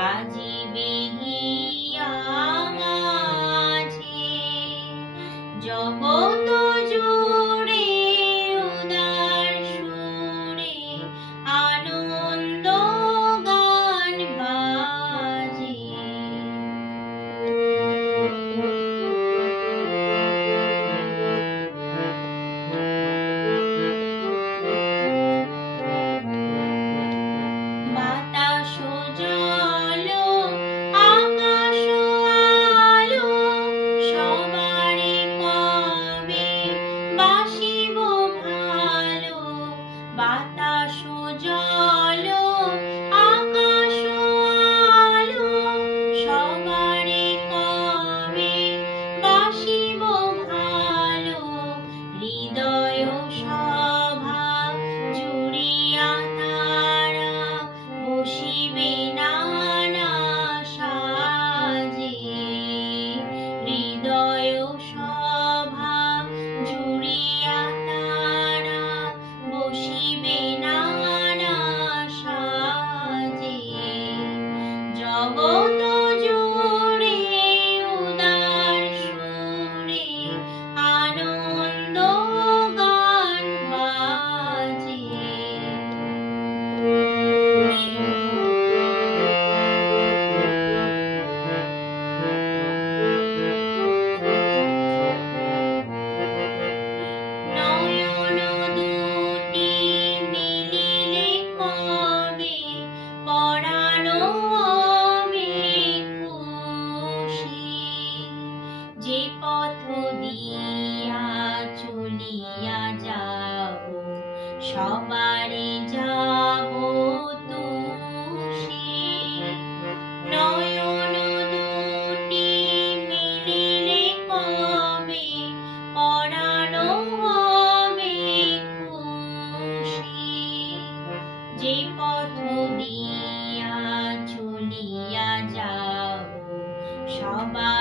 বাজিবে হিয়া মাঝে, জগৎ জুড়ে উদার সুরে আনন্দ গান বাজে। বাতাস জল আকাশ আলো সবারই কবে বাসিব ভালো। বাতাস জল আকাশ আলো সবারই কবে বাসিব ভালো। হৃদয় সভা জুড়িয়া তারা বসিবে নানা সাজে। হৃদয় সভা জুড়িয়া তারা বসিবে নানা সাজে। জগৎ জুড়ে উদার সুরে আনন্দ গান বাজে। নয়ন দুটি মিলিলে কবে পরাণ হবে খুশি। যে পথ দিয়া চলিয়া যাব সবারে যাব তুষি। নয়ন দুটি মিলিলে কবে পরাণ হবে খুশি। যে পথ দিয়া চলিয়া যাব সবাই